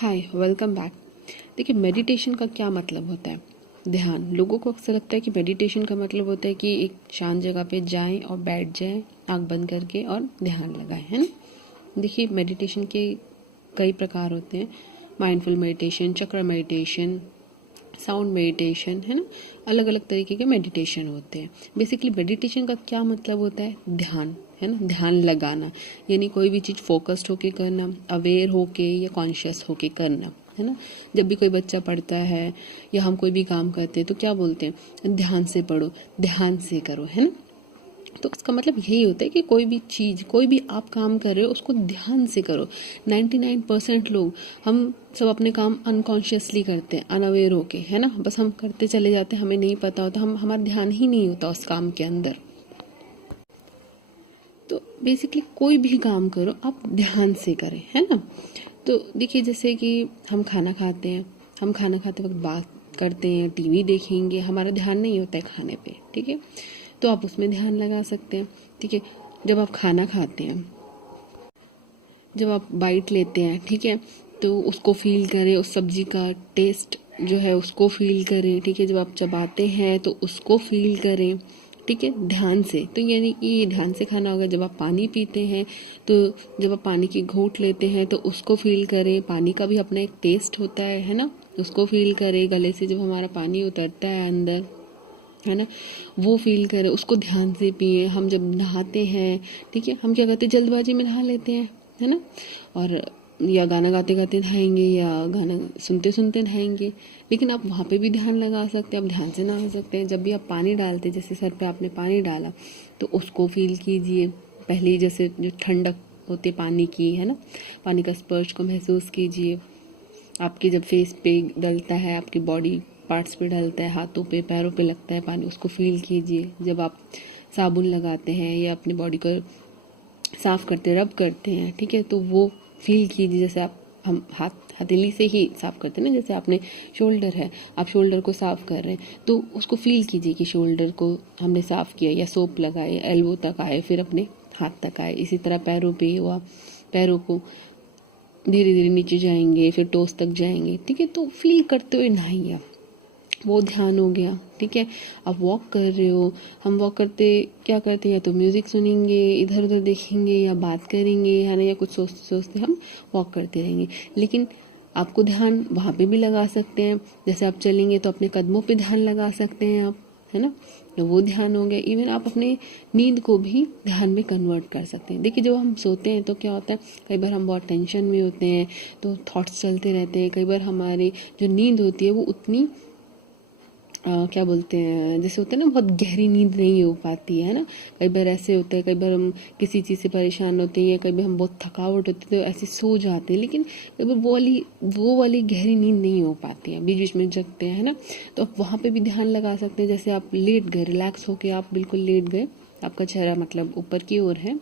हाय, welcome back. देखिए, meditation का क्या मतलब होता है? ध्यान। लोगों को अक्सर लगता है कि मेडिटेशन का मतलब होता है कि एक शांत जगह पे जाएं और बैठ जाएं, आंख बंद करके और ध्यान लगाएं, है ना। देखिए, मेडिटेशन के कई प्रकार होते हैं। माइंडफुल मेडिटेशन, चक्र मेडिटेशन, साउंड मेडिटेशन, है ना। अलग अलग तरीके के मेडिटेशन होते हैं। बेसिकली मेडिटेशन का क्या मतलब होता है? ध्यान, है ना। ध्यान लगाना यानी कोई भी चीज़ फोकस्ड होके करना, अवेयर होके या कॉन्शियस होके करना, है ना। जब भी कोई बच्चा पढ़ता है या हम कोई भी काम करते हैं तो क्या बोलते हैं? ध्यान से पढ़ो, ध्यान से करो, है ना। तो इसका मतलब यही होता है कि कोई भी चीज़, कोई भी आप काम कर रहे हो उसको ध्यान से करो। 99% लोग, हम सब अपने काम अनकॉन्शियसली करते हैं, अनअवेयर होके, है ना। बस हम करते चले जाते हैं, हमें नहीं पता होता, हमारा ध्यान ही नहीं होता उस काम के अंदर। तो बेसिकली कोई भी काम करो आप ध्यान से करें, है ना। तो देखिए, जैसे कि हम खाना खाते हैं, हम खाना खाते वक्त बात करते हैं, टीवी देखेंगे, हमारा ध्यान नहीं होता है खाने पे, ठीक है। तो आप उसमें ध्यान लगा सकते हैं, ठीक है। जब आप खाना खाते हैं, जब आप बाइट लेते हैं, ठीक है, तो उसको फील करें, उस सब्जी का टेस्ट जो है उसको फील करें, ठीक है। जब आप चबाते हैं तो उसको फील करें, ठीक है, ध्यान से। तो यानी कि ये ध्यान से खाना होगा। जब आप पानी पीते हैं तो जब आप पानी की घूंट लेते हैं तो उसको फील करें। पानी का भी अपना एक टेस्ट होता है ना, उसको फील करें। गले से जब हमारा पानी उतरता है अंदर, है ना, वो फील करें, उसको ध्यान से पिए। हम जब नहाते हैं, ठीक है, हम क्या करते हैं? जल्दबाजी में नहा लेते हैं, है ना। और या गाना गाते गाते नहाएंगे या गाना सुनते सुनते नहाएंगे, लेकिन आप वहाँ पे भी ध्यान लगा सकते हैं, आप ध्यान से नहा सकते हैं। जब भी आप पानी डालते हैं, जैसे सर पे आपने पानी डाला तो उसको फील कीजिए। पहले जैसे जो ठंडक होती पानी की, है ना, पानी का स्पर्श को महसूस कीजिए। आपके जब फेस पे डलता है, आपकी बॉडी पार्ट्स पे डलता है, हाथों पे, पैरों पे लगता है पानी, उसको फील कीजिए। जब आप साबुन लगाते हैं या अपनी बॉडी को साफ़ करते, रब करते हैं, ठीक है, तो वो फील कीजिए। जैसे हम हथेली से ही साफ़ करते हैं ना, जैसे आपने शोल्डर है, आप शोल्डर को साफ़ कर रहे हैं तो उसको फील कीजिए कि शोल्डर को हमने साफ़ किया, या सोप लगाए, एल्बो तक आए, फिर अपने हाथ तक आए। इसी तरह पैरों पे हुआ, पैरों को धीरे धीरे नीचे जाएंगे, फिर टोस तक जाएंगे, ठीक है। तो फील करते हुए नहाइए, वो ध्यान हो गया, ठीक है। आप वॉक कर रहे हो, हम वॉक करते क्या करते हैं? या तो म्यूज़िक सुनेंगे, इधर उधर देखेंगे, या बात करेंगे, है ना, या कुछ सोचते सोचते हम वॉक करते रहेंगे। लेकिन आपको ध्यान वहाँ पे भी लगा सकते हैं। जैसे आप चलेंगे तो अपने कदमों पे ध्यान लगा सकते हैं आप, है ना, तो वो ध्यान हो गया। इवन आप अपने नींद को भी ध्यान में कन्वर्ट कर सकते हैं। देखिए, जब हम सोते हैं तो क्या होता है, कई बार हम बहुत टेंशन में होते हैं तो थॉट्स चलते रहते हैं। कई बार हमारी जो नींद होती है वो उतनी क्या बोलते हैं, जैसे होता है ना, बहुत गहरी नींद नहीं हो पाती है ना। कई बार ऐसे होता है, कई बार हम किसी चीज़ से परेशान होते हैं, कई बार हम बहुत थकावट होती है तो ऐसे सो जाते हैं, लेकिन कई बार वो वाली गहरी नींद नहीं हो पाती है, बीच बीच में जगते हैं, है ना। तो आप वहाँ पे भी ध्यान लगा सकते हैं। जैसे आप लेट गए, रिलैक्स होके आप बिल्कुल लेट गए, आपका चेहरा मतलब ऊपर की ओर है,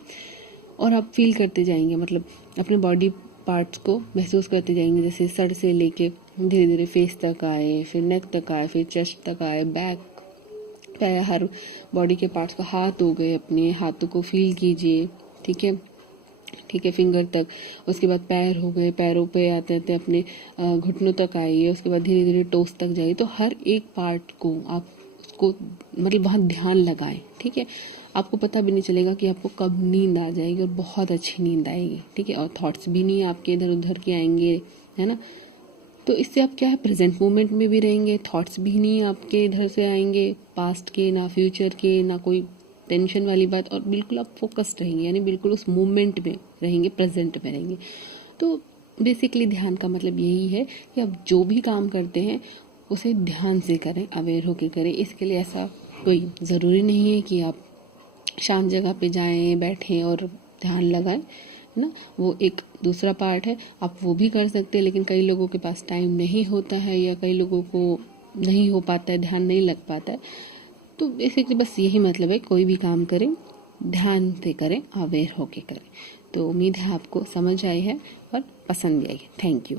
और आप फील करते जाएंगे, मतलब अपने बॉडी पार्ट्स को महसूस करते जाएंगे। जैसे सर से लेके धीरे धीरे फेस तक आए, फिर नेक तक आए, फिर चेस्ट तक आए, बैक, पैर, हर बॉडी के पार्ट्स को, हाथ हो गए, अपने हाथों को फील कीजिए, ठीक है, ठीक है, फिंगर तक। उसके बाद पैर हो गए, पैरों पे आते आते अपने घुटनों तक आइए। उसके बाद धीरे धीरे टोस तक जाइए। तो हर एक पार्ट को आप उसको मतलब वहाँ ध्यान लगाएं, ठीक है। आपको पता भी नहीं चलेगा कि आपको कब नींद आ जाएगी, और बहुत अच्छी नींद आएगी, ठीक है। और थॉट्स भी नहीं आपके इधर उधर के आएंगे, है ना। तो इससे आप क्या है, प्रेजेंट मोमेंट में भी रहेंगे, थॉट्स भी नहीं आपके इधर से आएंगे, पास्ट के ना फ्यूचर के, ना कोई टेंशन वाली बात, और बिल्कुल आप फोकस्ड रहेंगे, यानी बिल्कुल उस मोमेंट में रहेंगे, प्रेजेंट में रहेंगे। तो बेसिकली ध्यान का मतलब यही है कि आप जो भी काम करते हैं उसे ध्यान से करें, अवेयर होकर करें। इसके लिए ऐसा कोई ज़रूरी नहीं है कि आप शांत जगह पे जाएं, बैठें और ध्यान लगाएं, है ना। वो एक दूसरा पार्ट है, आप वो भी कर सकते हैं। लेकिन कई लोगों के पास टाइम नहीं होता है, या कई लोगों को नहीं हो पाता है, ध्यान नहीं लग पाता है। तो बेसिकली बस यही मतलब है, कोई भी काम करें ध्यान से करें, अवेयर होके करें। तो उम्मीद है आपको समझ आई है और पसंद भी आई है। Thank you.